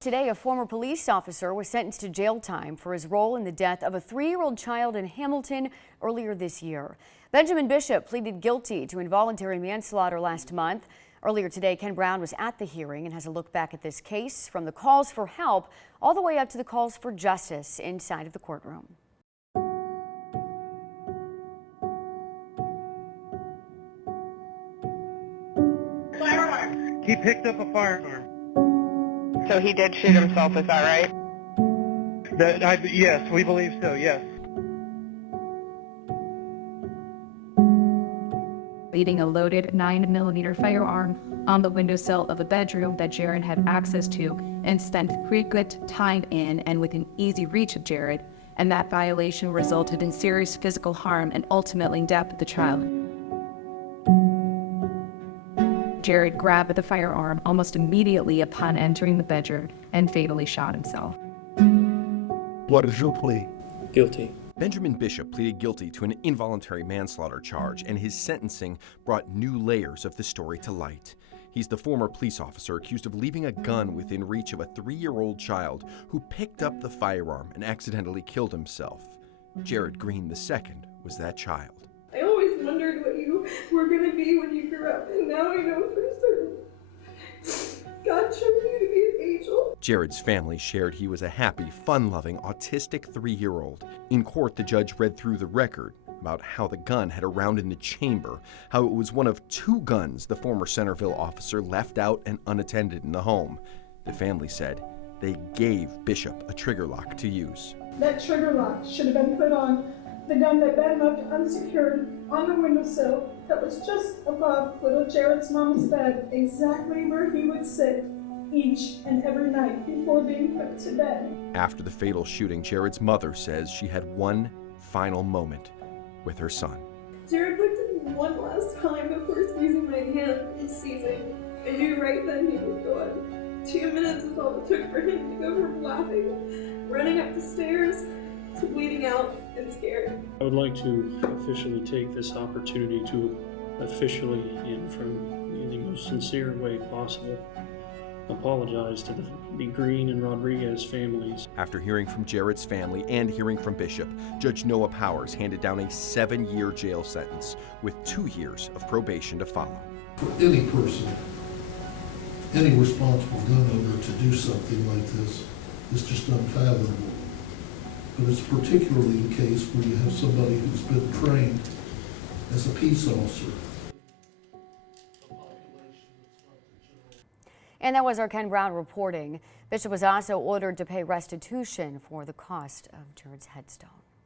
Today, a former police officer was sentenced to jail time for his role in the death of a 3-year-old child in Hamilton earlier this year. Benjamin Bishop pleaded guilty to involuntary manslaughter last month. Earlier today, Ken Brown was at the hearing and has a look back at this case, from the calls for help all the way up to the calls for justice inside of the courtroom. Firearm. He picked up a firearm. So he did shoot himself, is that right? Yes, we believe so, yes. Leaving a loaded 9mm firearm on the windowsill of a bedroom that Jared had access to and spent frequent time in and within easy reach of Jared, and that violation resulted in serious physical harm and ultimately death of the child. Jared grabbed the firearm almost immediately upon entering the bedroom and fatally shot himself. What is your plea? Guilty. Benjamin Bishop pleaded guilty to an involuntary manslaughter charge, and his sentencing brought new layers of the story to light. He's the former police officer accused of leaving a gun within reach of a 3-year-old child who picked up the firearm and accidentally killed himself. Jared Green II was that child. I always wondered what you were going to be when you grew up, and now I know for certain. God chose you to be an angel. Jared's family shared he was a happy, fun-loving, autistic 3-year-old. In court, the judge read through the record about how the gun had a round in the chamber, how it was one of 2 guns the former Centerville officer left out and unattended in the home. The family said they gave Bishop a trigger lock to use. That trigger lock should have been put on the gun that Ben left unsecured on the windowsill that was just above little Jared's mom's bed, exactly where he would sit each and every night before being put to bed. After the fatal shooting, Jared's mother says she had one final moment with her son. Jared looked at me one last time before squeezing my hand and seizing. I knew right then he was gone. 2 minutes is all it took for him to go from laughing, running up the stairs, to bleeding out and scared. I would like to officially take this opportunity to officially, and in the most sincere way possible, apologize to the Green and Rodriguez families. After hearing from Jared's family and hearing from Bishop, Judge Noah Powers handed down a 7-year jail sentence with 2 years of probation to follow. For any person, any responsible gun owner to do something like this is just unfathomable. But it's particularly the case where you have somebody who's been trained as a peace officer. And that was our Ken Brown reporting. Bishop was also ordered to pay restitution for the cost of Jared's headstone.